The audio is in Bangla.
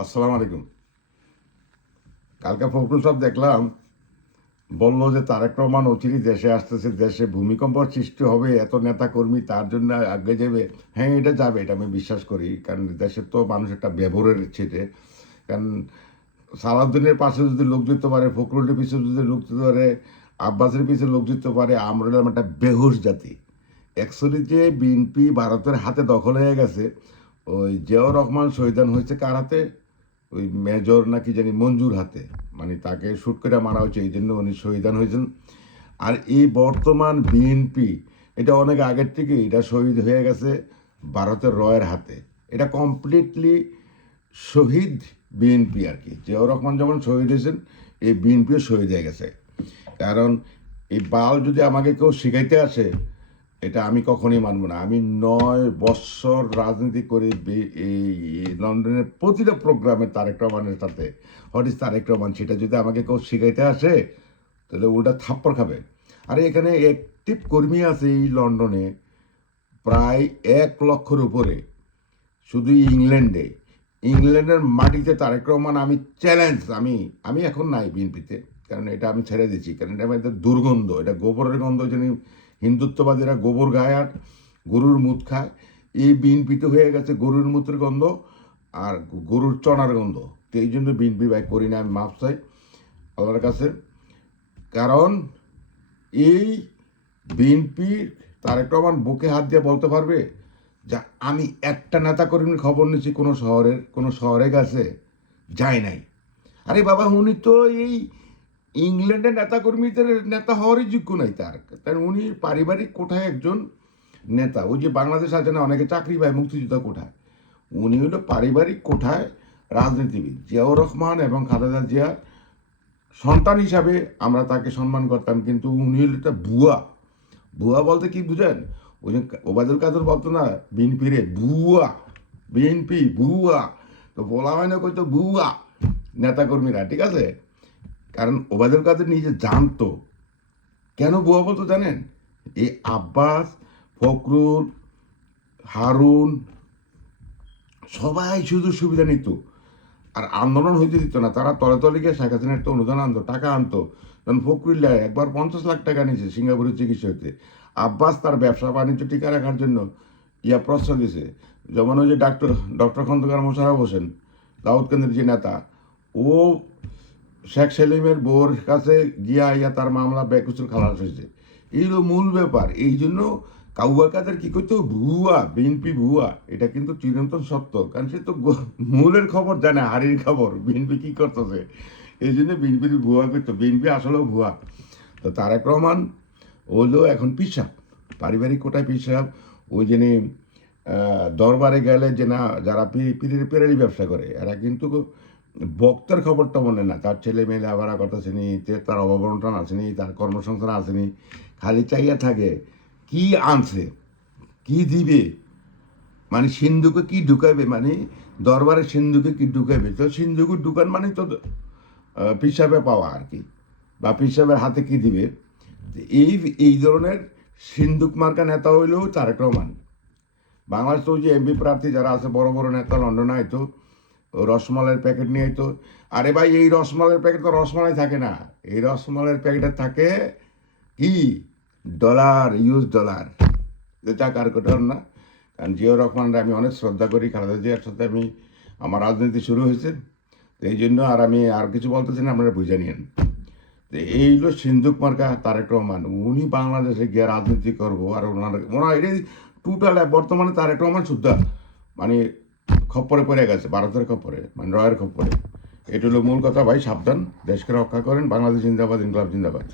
আসসালামু আলাইকুম। কালকে ফখরুল সাহেব দেখলাম, বলল যে তারেক রহমান অচিরি দেশে আসতেছে, দেশে ভূমিকম্পর সৃষ্টি হবে, এত নেতা কর্মী তার জন্য আগে যাবে। হ্যাঁ এটা যাবে, এটা আমি বিশ্বাস করি, কারণ দেশের তো মানুষ একটা ব্যবহারের ছেটে কারণ সালাউদ্দিনের পাশে যদি লোক দিতে পারে, ফখরুলের পিছনে যদি লোক দিতে পারে, আব্বাসের পিছনে লোক দিতে পারে, আমরা একটা বেহুশ জাতি। অ্যাকচুয়ালি যে বিএনপি ভারতের হাতে দখল হয়ে গেছে, ওই জিয়াউর রহমান শহীদান হয়েছে কার হাতে? ওই মেজর নাকি জানি মঞ্জুর হাতে। মানে তাকে শ্যুট করে মারা হয়েছে, এই জন্য উনি শহীদান হয়েছেন। আর এই বর্তমান বিএনপি এটা অনেক আগের থেকে এটা শহীদ হয়ে গেছে ভারতের রয়ের হাতে। এটা কমপ্লিটলি শহীদ বিএনপি আর কি। জিয়াউর রহমান যেমন শহীদ হয়েছেন, এই বিএনপিও শহীদ হয়ে গেছে। কারণ এই বাল যদি আমাকে কেউ শিখাইতে আসে এটা আমি কখনই মানব না। আমি নয় বৎসর রাজনীতি করে এই লন্ডনের প্রতিটা প্রোগ্রামে তারেক রহমানের সাথে। What is Tarique Rahman? সেটা যদি আমাকে কেউ শিখাইতে আসে, তাহলে ওটা থাপ্পড় খাবে। আর এখানে অ্যাক্টিভ কর্মী আছে এই লন্ডনে প্রায় এক লক্ষর উপরে, শুধু ইংল্যান্ডে। ইংল্যান্ডের মাটিতে তারেক রহমান, আমি চ্যালেঞ্জ আমি আমি এখন নাই বিএনপিতে। কারণ এটা আমি ছেড়ে দিচ্ছি কারণ এটা আমাদের দুর্গন্ধ, এটা গোবরের গন্ধ জানি হিন্দুত্ববাদীরা গোবর গায় আর গরুর মুত খায়। এই বিএনপিতে হয়ে গেছে গরুর মুতের গন্ধ আর গরুর চনার গন্ধ। তো এই জন্য বিএনপি ভাই করি না, আমি মাপ চাই আল্লাহর কাছে। কারণ এই বিএনপি তার তারেক রহমান বুকে হাত দিয়ে বলতে পারবে যা আমি একটা নেতা কর্মীর খবর নিচ্ছি কোনো শহরের, কোনো শহরে গেছে যায় নাই। আরে বাবা, উনি তো এই ইংল্যান্ডের নেতা কর্মীদের নেতা হওয়ারই যোগ্য নাই তার। তার উনি পারিবারিক কোঠায় একজন নেতা। ওই যে বাংলাদেশ আছে না, অনেকে চাকরি পায়, মুক্তিযোদ্ধা কোঠায় উনি হলো পারিবারিক কোঠায় রাজনীতিবিদ। জিয়াউর রহমান এবং খালেদা জিয়ার সন্তান হিসাবে আমরা তাকে সম্মান করতাম, কিন্তু উনি হলো একটা ভুয়া ভুয়া বলতে কি বুঝেন? ওই যে ওবায়দুল কাদের বলতো না বিএনপি রে ভুয়া বিএনপি ভুয়া তো বলা হয় না কই তো ভুয়া নেতাকর্মীরা, ঠিক আছে? কারণ ওবায়দুল কাদের নিজে জানতো। কেন ভুয়া বলতো জানেন? এই আব্বাস, ফখরুল, হারুন, সবাই শুধু সুবিধা নিত। আর আন্দোলন হইতে দিত না, তারা তলে তলে গিয়ে শেখ হাসিনার একটা অনুদান আনতো, টাকা আনতো। যেমন ফকরুল্লাহ একবার পঞ্চাশ লাখ টাকা নিয়েছে সিঙ্গাপুরের চিকিৎসা হইতে। আব্বাস তার ব্যবসা বাণিজ্য টিকা রাখার জন্য ইয়া প্রশ্রয় দিয়েছে। যেমন ওই যে ডাক্তার, ডক্টর খন্দকার মোশারফ হোসেন দাউদ কেন্দ্রের যে নেতা, ও শেখ সেলিমের বউর কাছে গিয়া ইয়া তার মামলা বেকুচুর খালাস হয়েছে। এই হলো মূল ব্যাপার। এই জন্য কাউয়া কাদের কি করতো ভুয়া, বিএনপি ভুয়া। এটা কিন্তু চিরন্তন সত্য। কারণ সে তো মূলের খবর জানে হারির খবর। বিএনপি কি করতেছে? এই জন্য বিএনপির ভুয়া করতো বিএনপি আসলেও ভুয়া। তো তার তারেক রহমান হলো এখন পিসাব। পারিবারিক কোটায় পিসাব। ওই জন্য দরবারে গেলে যে না, যারা পি- পীরের পেরারি ব্যবসা করে, এরা কিন্তু বক্তার খবরটা মনে না। তার ছেলে মেয়ে লেখাপড়া করতেছেনি তার অববন্টন আসেনি তার কর্মসংস্থান আসেনি খালি চাইয়া থাকে, কি আনছে, কি দিবে? মানে সিন্ধুকে কি ঢুকাবে মানে দরবারে সিন্ধুকে কি ঢুকাবে তো সিন্ধুকে ঢুকান মানে তো পিসাবে পাওয়া আর কি। বা পিসাবের হাতে কি দিবে? এই এই ধরনের সিন্ধুক মার্কা নেতা হইলেও তারেক রহমান। বাংলাদেশ তো যে এমপি প্রার্থী যারা আছে, বড় বড় নেতা, লন্ডনে আইতো রসমালাইয়ের প্যাকেট নিয়ে আইতো। আরে ভাই, এই রসমালাইয়ের প্যাকেট তো রসমালাই থাকে না। এই রসমালাইয়ের প্যাকেটে থাকে কি? Dollar use dollar. যেটা কার কোটার না। কারণ জিও রহমানরা আমি অনেক শ্রদ্ধা করি, খালেদা জিয়ার সাথে আমি, আমার রাজনীতি শুরু হয়েছে। তো এই জন্য আর আমি আর কিছু বলতেছি না, আপনারা বুঝে নিন তো এই হলো সিন্ধুক মার্কা তারেক রহমান। উনি বাংলাদেশে গিয়ে রাজনীতি করব, আর ওনার ওনার এটাই টোটাল বর্তমানে তারেক রহমান শুদ্ধ। মানে খপ্পরে পড়ে গেছে, ভারতের খপ্পরে মানে রয়ের খপ্পরে। এটা হলো মূল কথা ভাই, সাবধান, দেশকে রক্ষা করেন, বাংলাদেশ জিন্দাবাদ, ইনকলাব জিন্দাবাদ।